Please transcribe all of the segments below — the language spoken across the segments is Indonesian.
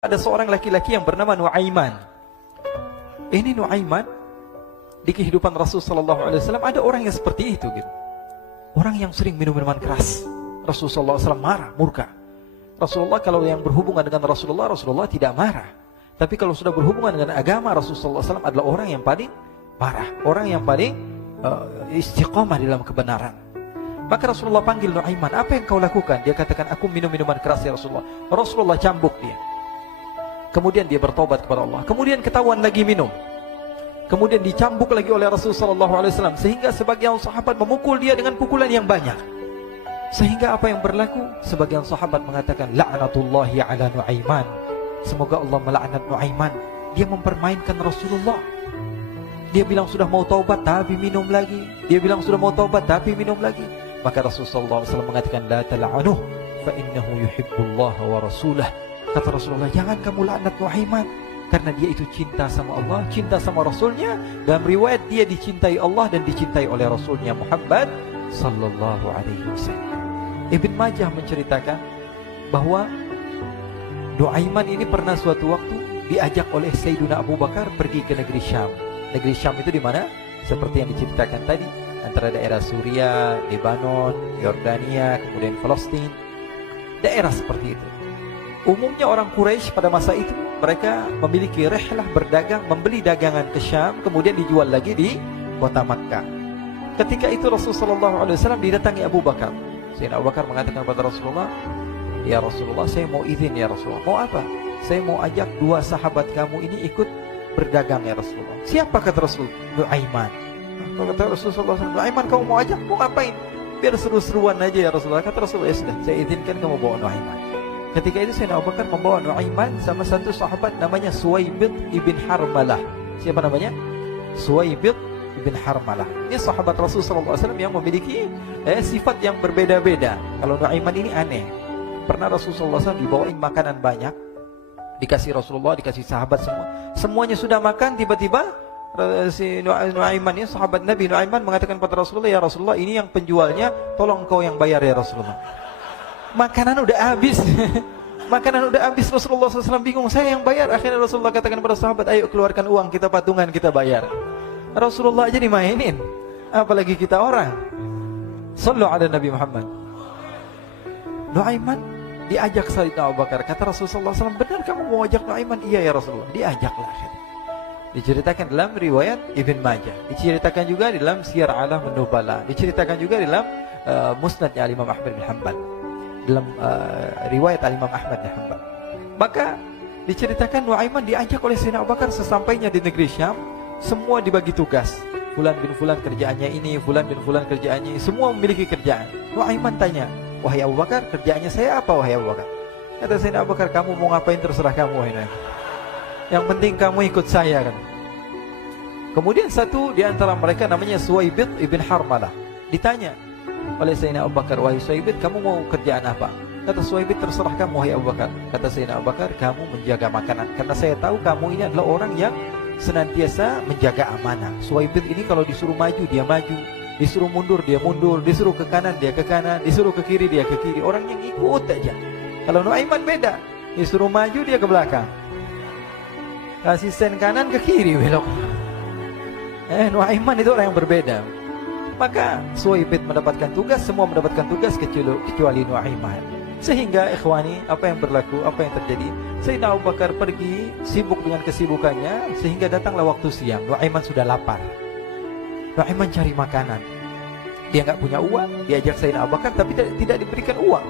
Ada seorang laki-laki yang bernama Nuaiman. Ini Nuaiman, di kehidupan Rasulullah SAW ada orang yang seperti itu gitu. Orang yang sering minum minuman keras. Rasulullah SAW marah, murka. Rasulullah kalau yang berhubungan dengan Rasulullah tidak marah. Tapi kalau sudah berhubungan dengan agama, Rasulullah SAW adalah orang yang paling marah, orang yang paling istiqamah dalam kebenaran. Maka Rasulullah panggil Nuaiman, apa yang kau lakukan? Dia katakan, aku minum minuman keras ya Rasulullah. Rasulullah cambuk dia. Kemudian dia bertobat kepada Allah. Kemudian ketahuan lagi minum. Kemudian dicambuk lagi oleh Rasulullah SAW. Sehingga sebagian sahabat memukul dia dengan pukulan yang banyak. Sehingga apa yang berlaku? Sebagian sahabat mengatakan, la'natullahi ala Nuaiman. Semoga Allah melaknat Nuaiman. Dia mempermainkan Rasulullah. Dia bilang sudah mau taubat tapi minum lagi. Dia bilang sudah mau taubat tapi minum lagi. Maka Rasulullah SAW mengatakan, la tal'anuh fa innahu yuhibbullah wa rasulah. Kata Rasulullah, jangan kamu laknat Nuaiman, karena dia itu cinta sama Allah, cinta sama Rasulnya. Dalam riwayat dia dicintai Allah dan dicintai oleh Rasulnya Muhammad sallallahu alaihi wasallam. Ibn Majah menceritakan bahwa Nuaiman ini pernah suatu waktu diajak oleh Sayyidina Abu Bakar pergi ke negeri Syam. Negeri Syam itu di mana? Seperti yang diceritakan tadi, antara daerah Suriah, Lebanon, Yordania, kemudian Palestina. Daerah seperti itu. Umumnya orang Quraisy pada masa itu mereka memiliki rihlah berdagang, membeli dagangan ke Syam, kemudian dijual lagi di kota Makkah. Ketika itu Rasulullah SAW didatangi Abu Bakar. Sayyidina Abu Bakar mengatakan kepada Rasulullah, ya Rasulullah, saya mau izin ya Rasulullah. Mau apa? Saya mau ajak dua sahabat kamu ini ikut berdagang ya Rasulullah. Siapa kata Rasul? Nuaiman. Kata Rasulullah SAW, Nuaiman kamu mau ajak? Mau ngapain? Biar seru-seruan aja ya Rasulullah. Kata Rasulullah, ya sudah, saya izinkan kamu bawa Nuaiman. Ketika itu Sayyidina Abu Bakar membawa Nuaiman sama satu sahabat namanya Suwaibid ibn Harmalah. Siapa namanya? Suwaibid ibn Harmalah. Ini sahabat Rasulullah SAW yang memiliki sifat yang berbeda-beda. Kalau Nuaiman ini aneh. Pernah Rasulullah SAW dibawain makanan banyak, dikasih Rasulullah, dikasih sahabat semua. Semuanya sudah makan, tiba-tiba si Nuaiman ini, sahabat Nabi Nuaiman mengatakan kepada Rasulullah, ya Rasulullah, ini yang penjualnya, tolong kau yang bayar ya Rasulullah. Makanan udah habis. Makanan udah habis. Rasulullah SAW bingung, saya yang bayar. Akhirnya Rasulullah katakan kepada sahabat, ayo keluarkan uang, kita patungan, kita bayar. Rasulullah aja dimainin, apalagi kita orang. Sallu ala Nabi Muhammad. Nuaiman diajak Sayyidina Abu Bakar. Kata Rasulullah SAW, benar kamu mau ajak Nuaiman? Iya ya Rasulullah. Diajaklah. Diceritakan dalam riwayat Ibn Majah, diceritakan juga dalam Siyar A'lam An-Nubala, diceritakan juga dalam Musnadnya Imam Ahmad bin Hanbal, dalam riwayat Imam Ahmad bin Hanbal. Maka diceritakan Nuaiman diajak oleh Sayyidina Abu Bakar. Sesampainya di negeri Syam, semua dibagi tugas. Fulan bin Fulan kerjaannya ini, Fulan bin Fulan kerjaannya ini, semua memiliki kerjaan. Nuaiman tanya, wahai Abu Bakar, kerjaannya saya apa wahai Abu Bakar? Kata Sayyidina Abu Bakar, kamu mau ngapain terserah kamu wahai Nuaiman. Yang penting kamu ikut saya kan. Kemudian satu di antara mereka namanya Suwaibid ibn Harmalah. Ditanya oleh Sayyidina Abu Bakar, wahai Suwaibid, kamu mau kerjaan apa? Kata Suwaibid, terserah kamu wahai Abu Bakar. Kata Sayyidina Abu Bakar, kamu menjaga makanan, karena saya tahu kamu ini adalah orang yang senantiasa menjaga amanah. Suwaibid ini kalau disuruh maju dia maju, disuruh mundur dia mundur, disuruh ke kanan dia ke kanan, disuruh ke kiri dia ke kiri. Orang yang ikut aja. Kalau Nuaiman beda, disuruh maju dia ke belakang, kasih sen kanan ke kiri belok. Nuaiman itu orang yang berbeda. Maka Suwaibid mendapatkan tugas, semua mendapatkan tugas kecuali Nuaiman. Sehingga ikhwani, apa yang berlaku, apa yang terjadi? Sayyidina Abu Bakar pergi sibuk dengan kesibukannya, sehingga datanglah waktu siang. Nuaiman sudah lapar. Nuaiman cari makanan. Dia nggak punya uang, diajak Sayyidina Abu Bakar tapi tidak diberikan uang.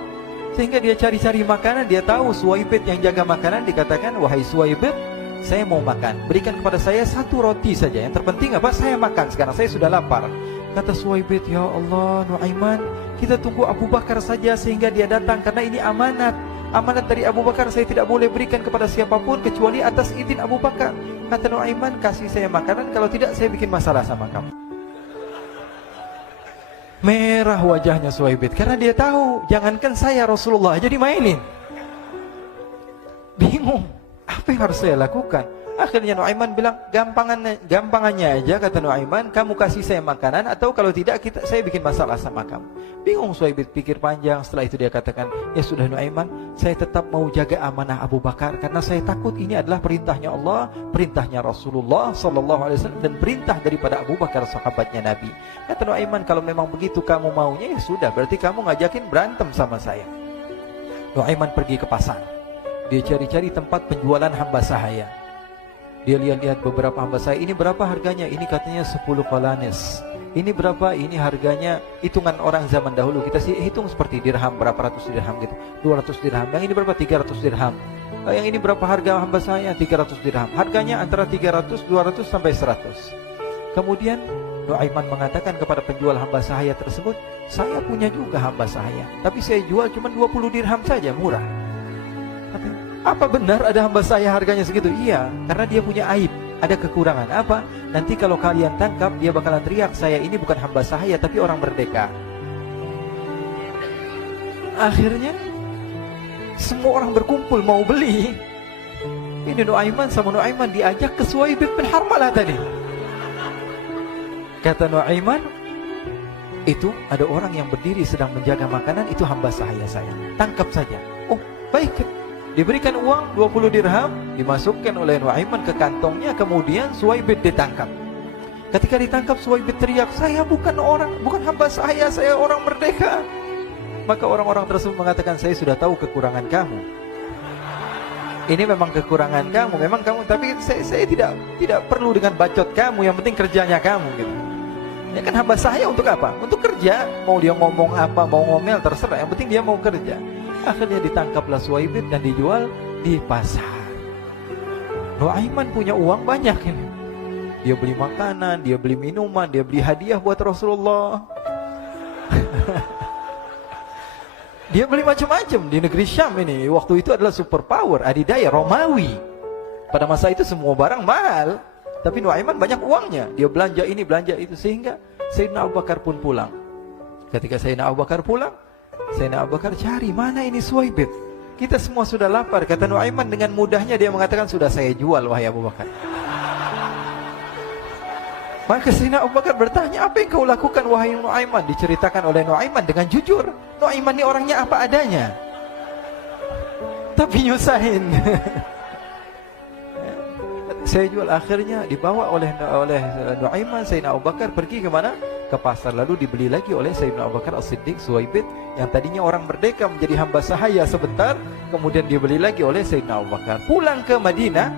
Sehingga dia cari-cari makanan, dia tahu Suwaibid yang jaga makanan, dikatakan, wahai Suwaibid, saya mau makan, berikan kepada saya satu roti saja. Yang terpenting apa? Saya makan sekarang, saya sudah lapar. Kata Suwaibid, ya Allah Nuaiman, kita tunggu Abu Bakar saja sehingga dia datang, karena ini amanat. Amanat dari Abu Bakar, saya tidak boleh berikan kepada siapapun kecuali atas izin Abu Bakar. Kata Nuaiman, kasih saya makanan, kalau tidak saya bikin masalah sama kamu. Merah wajahnya Suwaibid, karena dia tahu, jangankan saya, Rasulullah aja dimainin. Bingung, apa yang harus saya lakukan? Akhirnya Nuaiman bilang, gampangannya aja, kata Nuaiman, kamu kasih saya makanan, atau kalau tidak saya bikin masalah sama kamu. Bingung Suhaib pikir panjang. Setelah itu dia katakan, ya sudah Nuaiman, saya tetap mau jaga amanah Abu Bakar, karena saya takut ini adalah perintahnya Allah, perintahnya Rasulullah SAW, dan perintah daripada Abu Bakar sahabatnya Nabi. Kata Nuaiman, kalau memang begitu kamu maunya, ya sudah, berarti kamu ngajakin berantem sama saya. Nuaiman pergi ke pasar. Dia cari-cari tempat penjualan hamba sahaya. Dia lihat-lihat beberapa hamba sahaya. Ini berapa harganya? Ini katanya 10 qalanis. Ini berapa? Ini harganya, hitungan orang zaman dahulu, kita sih hitung seperti dirham, berapa ratus dirham gitu, 200 dirham. Yang ini berapa? 300 dirham. Yang ini berapa harga hamba sahaya? 300 dirham. Harganya antara 300, 200 sampai 100. Kemudian Nuaiman mengatakan kepada penjual hamba sahaya tersebut, saya punya juga hamba sahaya, tapi saya jual cuma 20 dirham saja, murah. Apa benar ada hamba saya harganya segitu? Iya, karena dia punya aib, ada kekurangan. Apa? Nanti kalau kalian tangkap, dia bakalan teriak, saya ini bukan hamba sahaya, tapi orang merdeka. Akhirnya semua orang berkumpul mau beli. Ini Nuaiman sama Nuaiman diajak ke Suhaib bin Harmalah tadi. Kata Nuaiman, itu ada orang yang berdiri sedang menjaga makanan, itu hamba sahaya saya, tangkap saja. Oh baik. Diberikan uang 20 dirham, dimasukkan oleh Nuaiman ke kantongnya, kemudian Suhaib ditangkap. Ketika ditangkap, Suhaib teriak, saya bukan hamba saya orang merdeka. Maka orang-orang tersebut mengatakan, saya sudah tahu kekurangan kamu. Ini memang kekurangan kamu, memang kamu, tapi saya tidak perlu dengan bacot kamu, yang penting kerjanya kamu gitu. Ya kan hamba saya untuk apa? Untuk kerja. Mau dia ngomong apa, mau ngomel terserah, yang penting dia mau kerja. Akhirnya ditangkaplah Suhaib dan dijual di pasar. Nuaiman punya uang banyak ini. Dia beli makanan, dia beli minuman, dia beli hadiah buat Rasulullah. Dia beli macam-macam di negeri Syam ini. Waktu itu adalah superpower, adidaya Romawi. Pada masa itu semua barang mahal, tapi Nuaiman banyak uangnya. Dia belanja ini, belanja itu, sehingga Sayyidina Abu Bakar pun pulang. Ketika Sayyidina Abu Bakar pulang, Sayyidina Abu Bakar cari, mana ini Suhaib? Kita semua sudah lapar. Kata Nuaiman dengan mudahnya dia mengatakan, sudah saya jual wahai Abu Bakar. Maka Sayyidina Abu Bakar bertanya, apa yang kau lakukan wahai Nuaiman? Diceritakan oleh Nuaiman dengan jujur. Nuaiman ini orangnya apa adanya, tapi nyusahin. Saya jual. Akhirnya dibawa oleh Nuaiman, Sayyidina Abu Bakar pergi ke mana? Ke pasar. Lalu dibeli lagi oleh Sayyidina Abu Bakar As-Siddiq Suhaib, yang tadinya orang merdeka menjadi hamba sahaya sebentar, kemudian dibeli lagi oleh Sayyidina Abu Bakar. Pulang ke Madinah,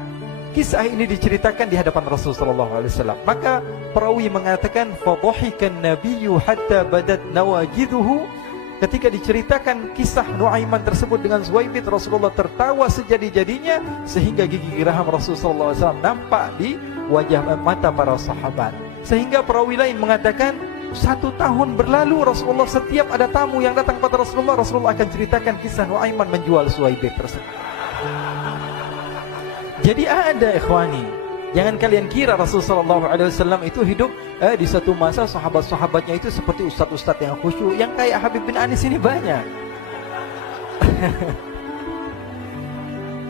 kisah ini diceritakan di hadapan Rasulullah SAW. Maka perawi mengatakan, fadhahikan nabiyyu hatta badat nawajiduhu. Ketika diceritakan kisah Nuaiman tersebut dengan Suhaib, Rasulullah tertawa sejadi-jadinya, sehingga gigi geraham Rasulullah SAW nampak di wajah mata para sahabat. Sehingga perawi lain mengatakan, 1 tahun berlalu Rasulullah, setiap ada tamu yang datang kepada Rasulullah, Rasulullah akan ceritakan kisah Nuaiman menjual Suhaib tersebut. Jadi ada ikhwani, jangan kalian kira Rasulullah SAW itu hidup di satu masa sahabat-sahabatnya itu seperti ustaz-ustaz yang khusyuk, yang kayak Habib bin Anis ini banyak.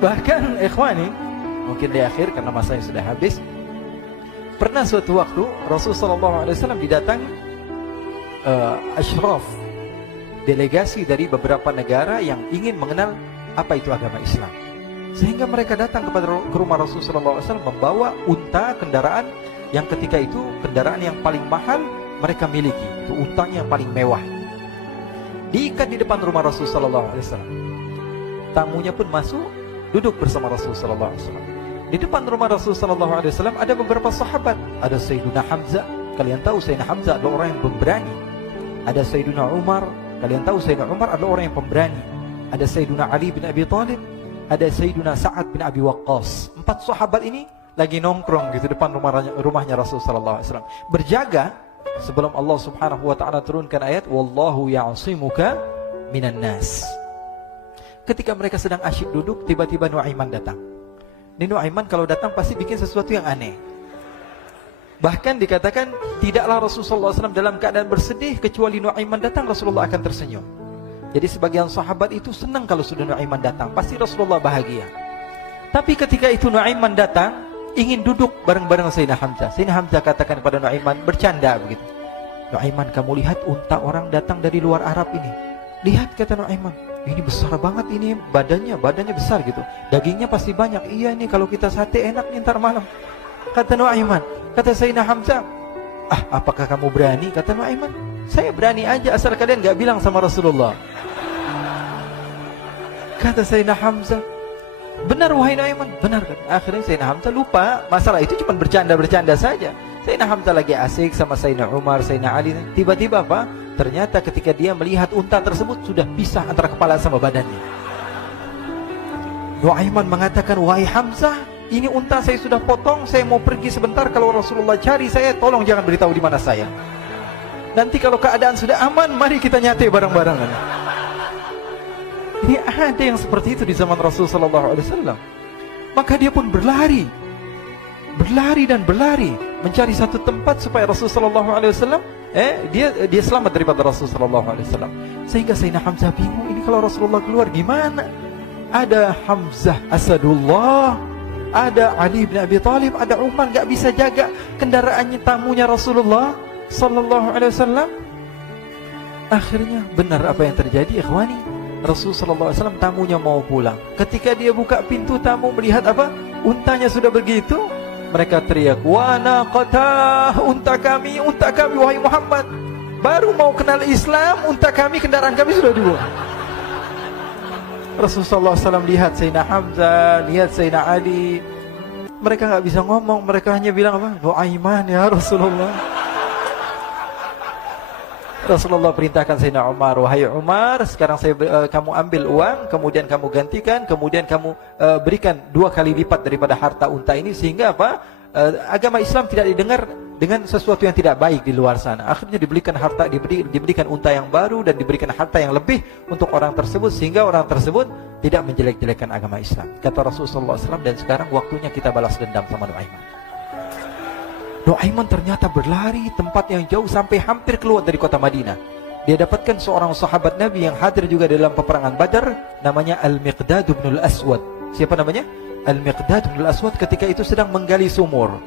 Bahkan ikhwani, mungkin di akhir karena masanya sudah habis, pernah suatu waktu Rasulullah SAW didatangi asyraf, delegasi dari beberapa negara yang ingin mengenal apa itu agama Islam. Sehingga mereka datang ke rumah Rasulullah SAW membawa unta, kendaraan yang ketika itu kendaraan yang paling mahal mereka miliki, itu untanya yang paling mewah. Diikat di depan rumah Rasulullah SAW. Tamunya pun masuk, duduk bersama Rasulullah SAW. Di depan rumah Rasulullah SAW ada beberapa sahabat. Ada Sayyiduna Hamzah. Kalian tahu Sayyidina Hamzah adalah orang yang pemberani. Ada Sayyiduna Umar. Kalian tahu Sayyidina Umar adalah orang yang pemberani. Ada Sayyiduna Ali bin Abi Thalib. Ada Sayyiduna Sa'ad bin Abi Waqqas. 4 sahabat ini lagi nongkrong gitu depan rumahnya Rasulullah SAW, berjaga sebelum Allah Subhanahu wa taala turunkan ayat wallahu ya'simuka minan nas. Ketika mereka sedang asyik duduk, tiba-tiba Nuaiman datang. Ini Nuaiman kalau datang pasti bikin sesuatu yang aneh. Bahkan dikatakan tidaklah Rasulullah SAW dalam keadaan bersedih, kecuali Nuaiman datang Rasulullah akan tersenyum. Jadi sebagian sahabat itu senang kalau sudah Nuaiman datang, pasti Rasulullah bahagia. Tapi ketika itu Nuaiman datang, ingin duduk bareng-bareng Sayyidina Hamzah. Sayyidina Hamzah katakan kepada Nuaiman, bercanda begitu. Nuaiman, kamu lihat unta orang datang dari luar Arab ini. Lihat, kata Nuaiman, ini besar banget ini, badannya besar gitu. Dagingnya pasti banyak. Iya nih, kalau kita sate enak nih ntar malam. Kata Nuaiman. Kata Sayyidina Hamzah, apakah kamu berani? Kata Nuaiman, saya berani aja asal kalian gak bilang sama Rasulullah. Kata Sayyidina Hamzah, benar wahai Nuaiman, benar kan? Akhirnya Sayyidina Hamzah lupa masalah itu, cuma bercanda-bercanda saja. Sayyidina Hamzah lagi asik sama Sayyidina Umar, Sayyidina Ali. Tiba-tiba apa? Ternyata ketika dia melihat unta tersebut sudah pisah antara kepala sama badannya. Nuaiman mengatakan, wahai Hamzah, ini unta saya sudah potong, saya mau pergi sebentar. Kalau Rasulullah cari saya, tolong jangan beritahu di mana saya. Nanti kalau keadaan sudah aman, mari kita nyate bareng-barengan. Ini ada yang seperti itu di zaman Rasulullah SAW. Maka dia pun berlari dan berlari mencari satu tempat supaya Rasulullah SAW dia selamat daripada Rasulullah SAW. Sehingga Sayyidina Hamzah bingung, ini kalau Rasulullah keluar gimana? Ada Hamzah Asadullah, ada Ali bin Abi Thalib, ada Umar, gak bisa jaga kendaraannya, tamunya Rasulullah sallallahu alaihi wasallam. Akhirnya benar apa yang terjadi, ikhwani. Rasul sallallahu alaihi wasallam tamunya mau pulang. Ketika dia buka pintu tamu melihat apa? Untanya sudah begitu. Mereka teriak, "Wa naqatah, unta kami wahai Muhammad. Baru mau kenal Islam, unta kami, kendaraan kami sudah dibuang." Rasulullah SAW lihat Sayyidina Hamzah, lihat Sayyidina Ali. Mereka gak bisa ngomong, mereka hanya bilang apa? Nuaiman ya Rasulullah. Rasulullah perintahkan Sayyidina Umar, wahai Umar, sekarang kamu ambil uang, kemudian kamu gantikan, kemudian kamu berikan 2 kali lipat daripada harta unta ini, sehingga apa? Agama Islam tidak didengar dengan sesuatu yang tidak baik di luar sana. Akhirnya diberikan harta, diberikan unta yang baru dan diberikan harta yang lebih untuk orang tersebut, sehingga orang tersebut tidak menjelek-jelekan agama Islam. Kata Rasulullah SAW, dan sekarang waktunya kita balas dendam sama Nuaiman. Nuaiman ternyata berlari tempat yang jauh sampai hampir keluar dari kota Madinah. Dia dapatkan seorang sahabat Nabi yang hadir juga dalam peperangan Badar, namanya Al-Miqdad bin Al-Aswad. Siapa namanya? Al-Miqdad bin Al-Aswad ketika itu sedang menggali sumur.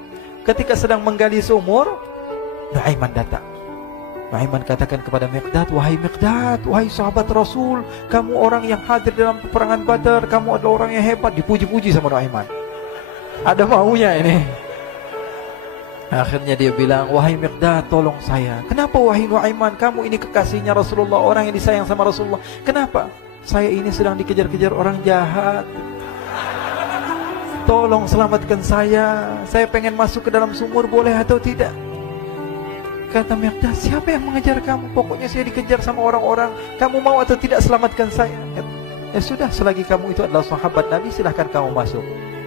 Ketika sedang menggali sumur, Nuaiman datang. Nuaiman katakan kepada Miqdad, wahai Miqdad, wahai sahabat Rasul, kamu orang yang hadir dalam peperangan Badar, kamu adalah orang yang hebat. Dipuji-puji sama Nuaiman. Ada maunya ini. Akhirnya dia bilang, wahai Miqdad, tolong saya. Kenapa wahai Nuaiman, kamu ini kekasihnya Rasulullah, orang yang disayang sama Rasulullah. Kenapa? Saya ini sedang dikejar-kejar orang jahat. Tolong selamatkan saya pengen masuk ke dalam sumur, boleh atau tidak? Kata Miqdad, siapa yang mengejar kamu? Pokoknya saya dikejar sama orang-orang. Kamu mau atau tidak selamatkan saya? Ya sudah, selagi kamu itu adalah sahabat Nabi, silahkan kamu masuk.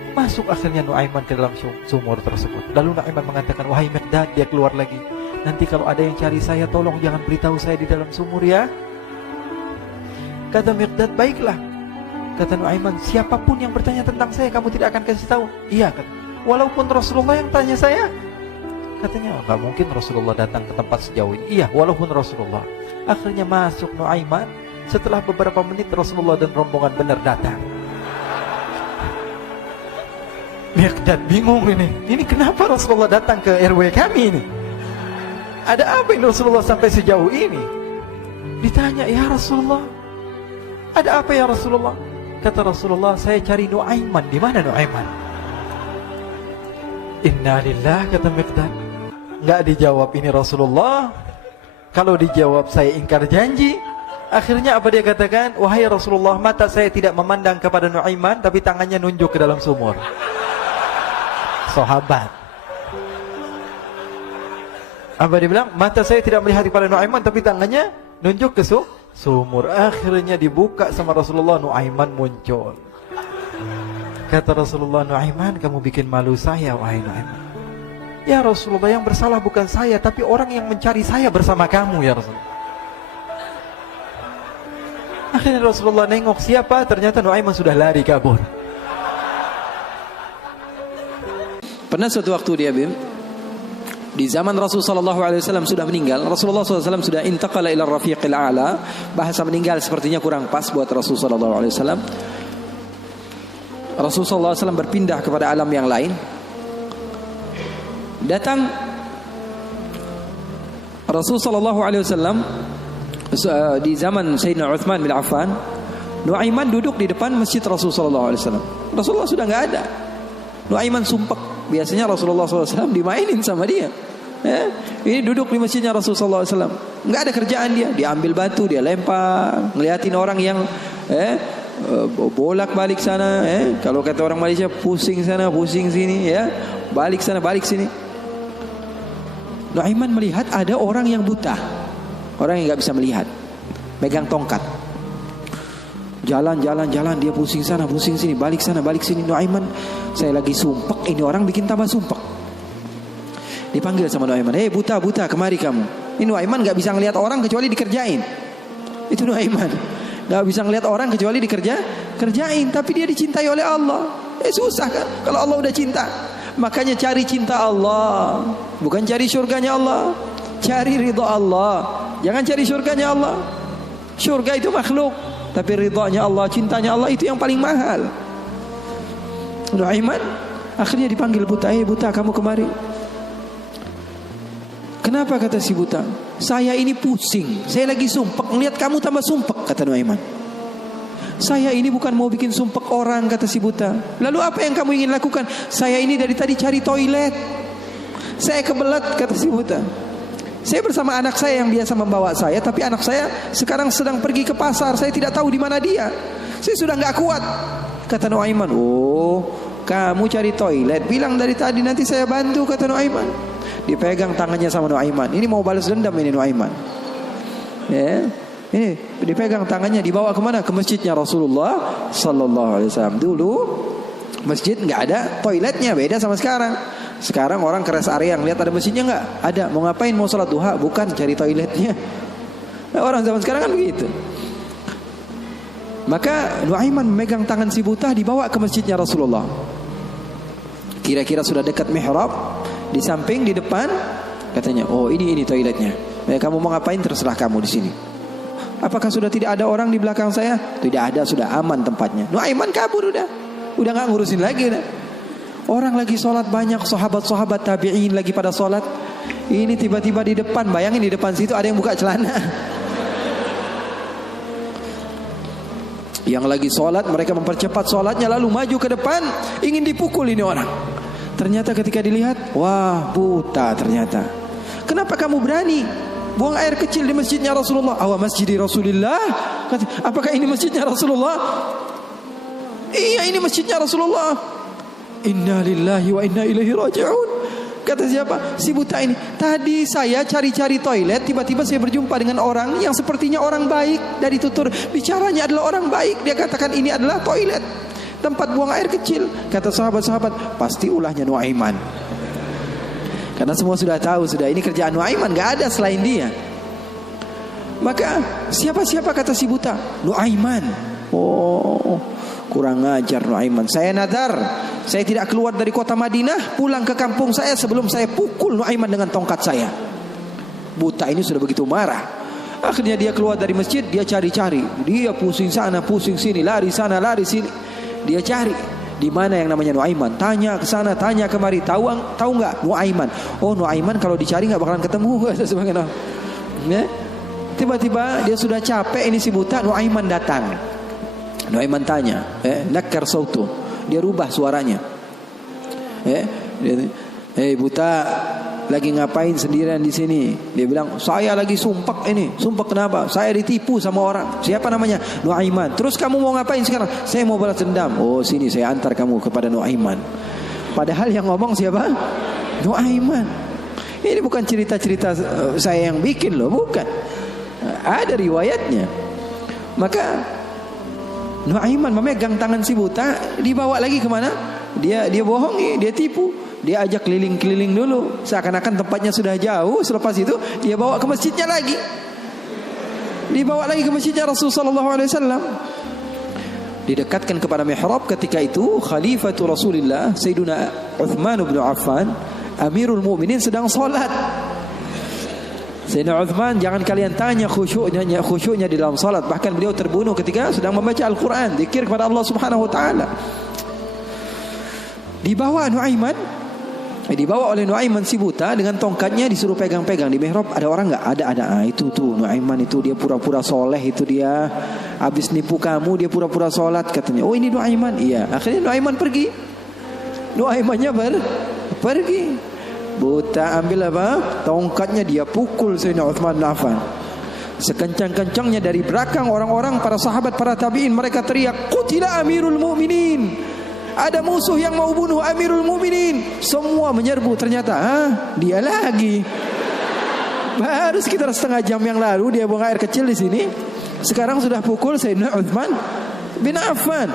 Masuk akhirnya Nuaiman ke dalam sumur tersebut. Lalu Nuaiman mengatakan, wahai Miqdad, dia keluar lagi. Nanti kalau ada yang cari saya, tolong jangan beritahu saya di dalam sumur ya. Kata Miqdad, baiklah. Kata Nuaiman, siapapun yang bertanya tentang saya, kamu tidak akan kasih tahu? Iya, kata. Walaupun Rasulullah yang tanya saya? Katanya, enggak mungkin Rasulullah datang ke tempat sejauh ini. Iya, walaupun Rasulullah. Akhirnya masuk Nuaiman. Setelah beberapa menit, Rasulullah dan rombongan benar datang. Miqdad bingung ini. Ini kenapa Rasulullah datang ke RW kami ini? Ada apa yang Rasulullah sampai sejauh ini? Ditanya, ya Rasulullah, ada apa ya Rasulullah? Kata Rasulullah, saya cari Nuaiman. Di mana Nuaiman? Inna lillah, kata Miqdad. Enggak dijawab ini Rasulullah. Kalau dijawab saya ingkar janji. Akhirnya apa dia katakan? Wahai Rasulullah, mata saya tidak memandang kepada Nuaiman, tapi tangannya nunjuk ke dalam sumur. Sahabat. Apa dia bilang? Mata saya tidak melihat kepada Nuaiman, tapi tangannya nunjuk ke sumur. Akhirnya dibuka sama Rasulullah, Nuaiman muncul. Kata Rasulullah, Nuaiman, kamu bikin malu saya, wahai Nuaiman. Ya Rasulullah, yang bersalah bukan saya, tapi orang yang mencari saya bersama kamu ya Rasulullah. Akhirnya Rasulullah nengok siapa, ternyata Nuaiman sudah lari kabur. Pernah suatu waktu dia di zaman Rasulullah SAW sudah meninggal. Rasulullah SAW sudah intaqala ila rafiqil a'la. Bahasa meninggal sepertinya kurang pas buat Rasulullah SAW. Rasulullah SAW berpindah kepada alam yang lain. Datang Rasul sallallahu alaihi wasallam di zaman Sayyidina Uthman bin Affan. Nuaiman duduk di depan masjid Rasul sallallahu alaihi wasallam. Rasulullah sudah enggak ada. Nuaiman sumpek. Biasanya Rasulullah SAW dimainin sama dia. Ini duduk di masjidnya Rasul sallallahu alaihi wasallam. Enggak ada kerjaan dia. Dia ambil batu, dia lempar, ngeliatin orang yang bolak-balik sana, kalau kata orang Malaysia, pusing sana, pusing sini, balik sana, balik sini. Nuaiman melihat ada orang yang buta, orang yang nggak bisa melihat, megang tongkat, jalan, dia pusing sana, pusing sini, balik sana, balik sini. Nuaiman, saya lagi sumpek, ini orang bikin tambah sumpek. Dipanggil sama Nuaiman, buta, kemari kamu. Ini Nuaiman nggak bisa ngelihat orang kecuali dikerjain. Itu Nuaiman, nggak bisa ngelihat orang kecuali kerjain. Tapi dia dicintai oleh Allah. Susah kan? Kalau Allah udah cinta. Makanya cari cinta Allah, bukan cari surganya Allah. Cari ridha Allah, jangan cari surganya Allah. Surga itu makhluk, tapi ridhanya Allah, cintanya Allah itu yang paling mahal. Nuaiman akhirnya dipanggil buta. Buta, kamu kemari. Kenapa, kata si buta? Saya ini pusing, saya lagi sumpek, ngelihat kamu tambah sumpek, kata Nuaiman. Saya ini bukan mau bikin sumpek orang, kata si buta. Lalu apa yang kamu ingin lakukan? Saya ini dari tadi cari toilet, saya kebelet, kata si buta. Saya bersama anak saya yang biasa membawa saya, tapi anak saya sekarang sedang pergi ke pasar, saya tidak tahu di mana dia. Saya sudah nggak kuat, kata Nuaiman. Oh, kamu cari toilet, bilang dari tadi, nanti saya bantu, kata Nuaiman. Dipegang tangannya sama Nuaiman. Ini mau balas dendam ini Nuaiman. Ini dipegang tangannya, dibawa kemana? Ke masjidnya Rasulullah sallallahu alaihi wasallam. Dulu masjid nggak ada toiletnya, beda sama sekarang. Sekarang orang ke rest area, ngeliat ada masjidnya nggak? Ada. Mau ngapain? Mau sholat duha? Bukan, cari toiletnya. Orang zaman sekarang kan begitu. Maka Nuaiman memegang tangan si buta, dibawa ke masjidnya Rasulullah. Kira-kira sudah dekat mihrab, di samping, di depan, katanya, oh ini toiletnya. Kamu mau ngapain? Terserah kamu di sini. Apakah sudah tidak ada orang di belakang saya? Tidak ada, sudah aman tempatnya. Nuaiman kabur udah nggak ngurusin lagi udah. Orang lagi sholat banyak, sahabat-sahabat tabi'in lagi pada sholat. Ini tiba-tiba di depan, bayangin di depan situ ada yang buka celana. Yang lagi sholat, mereka mempercepat sholatnya, lalu maju ke depan, ingin dipukul ini orang. Ternyata ketika dilihat, wah buta ternyata. Kenapa kamu berani buang air kecil di masjidnya Rasulullah? Awa masjidi Rasulullah. Apakah ini masjidnya Rasulullah? Iya, ini masjidnya Rasulullah. Inna lillahi wa inna ilaihi raji'un. Kata siapa? Si buta ini. Tadi saya cari-cari toilet, tiba-tiba saya berjumpa dengan orang yang sepertinya orang baik. Dari tutur bicaranya adalah orang baik. Dia katakan ini adalah toilet, tempat buang air kecil. Kata sahabat-sahabat, pasti ulahnya Nuaiman. Karena semua sudah tahu, sudah ini kerjaan Nuaiman, gak ada selain dia. Maka siapa-siapa, kata si buta? Nuaiman. Oh, kurang ajar Nuaiman. Saya nadar, saya tidak keluar dari kota Madinah, pulang ke kampung saya sebelum saya pukul Nuaiman dengan tongkat saya. Buta ini sudah begitu marah. Akhirnya dia keluar dari masjid, dia cari-cari. Dia pusing sana, pusing sini, lari sana, lari sini. Dia cari di mana yang namanya Nuaiman. Tanya ke sana, tanya kemari. Tahu nggak Nuaiman? Oh, Nuaiman kalau dicari nggak bakalan ketemu. Tiba-tiba dia sudah capek, ini si buta. Nuaiman datang. Nuaiman tanya, nakar sautu. Dia rubah suaranya. Buta, lagi ngapain sendirian di sini? Dia bilang, saya lagi sumpek ini. Sumpek kenapa? Saya ditipu sama orang. Siapa namanya? Nuaiman. Terus kamu mau ngapain sekarang? Saya mau balas dendam. Oh, sini saya antar kamu kepada Nuaiman. Padahal yang ngomong siapa? Nuaiman. Ini bukan cerita-cerita saya yang bikin loh, bukan. Ada riwayatnya. Maka Nuaiman memegang tangan si buta, dibawa lagi kemana? Dia bohongi, dia tipu. Dia ajak keliling-keliling dulu, seakan-akan tempatnya sudah jauh. Selepas itu dia bawa ke masjidnya lagi. Dibawa lagi ke masjidnya Rasulullah SAW. Didekatkan kepada mihrab. Ketika itu Khalifatul Rasulullah Sayyiduna Uthman bin Affan, Amirul Mukminin, sedang salat. Sayyidina Uthman, jangan kalian tanya khusyuknya di dalam salat. Bahkan beliau terbunuh ketika sedang membaca Al-Quran, zikir kepada Allah Subhanahu Wa Taala. Dibawa Nuaiman Dibawa oleh Nuaiman si buta dengan tongkatnya, disuruh pegang-pegang di mihrab. Ada orang nggak? Ada. Itu tuh Nuaiman itu, dia pura-pura soleh, itu dia habis nipu kamu, dia pura-pura sholat katanya. Oh ini Nuaiman. Iya. Akhirnya Nuaiman pergi. Nuaimannya pergi. Buta ambil apa? Tongkatnya, dia pukul Sayyidina Utsman bin Affan. Sekencang-kencangnya dari belakang orang-orang, para sahabat, para tabi'in, mereka teriak, "Qutila Amirul Mukminin." Ada musuh yang mau bunuh Amirul Mukminin. Semua menyerbu. Ternyata dia lagi. Baru sekitar setengah jam yang lalu dia buang air kecil di sini. Sekarang sudah pukul Sayyidina Utsman bin Affan.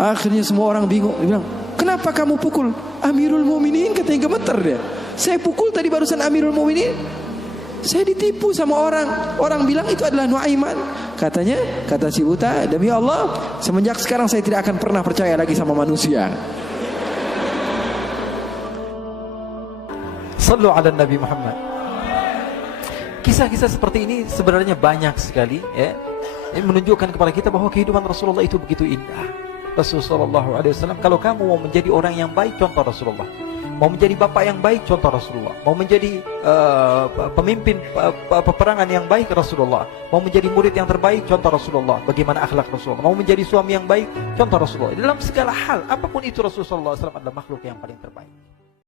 Akhirnya semua orang bingung. Dia bilang, "Kenapa kamu pukul Amirul Mukminin?" Katanya gemeter dia. "Saya pukul tadi barusan Amirul Mukminin. Saya ditipu sama orang. Orang bilang itu adalah Nuaiman." Katanya, kata si buta, "Demi Allah, semenjak sekarang saya tidak akan pernah percaya lagi sama manusia." Sallu ala Nabi Muhammad. Kisah-kisah seperti ini sebenarnya banyak sekali, ya. Ini menunjukkan kepada kita bahwa kehidupan Rasulullah itu begitu indah. Rasulullah SAW, kalau kamu mau menjadi orang yang baik, contoh Rasulullah. Mau menjadi bapak yang baik, contoh Rasulullah. Mau menjadi pemimpin peperangan yang baik, Rasulullah. Mau menjadi murid yang terbaik, contoh Rasulullah. Bagaimana akhlak Rasulullah. Mau menjadi suami yang baik, contoh Rasulullah. Dalam segala hal, apapun itu, Rasulullah SAW adalah makhluk yang paling terbaik.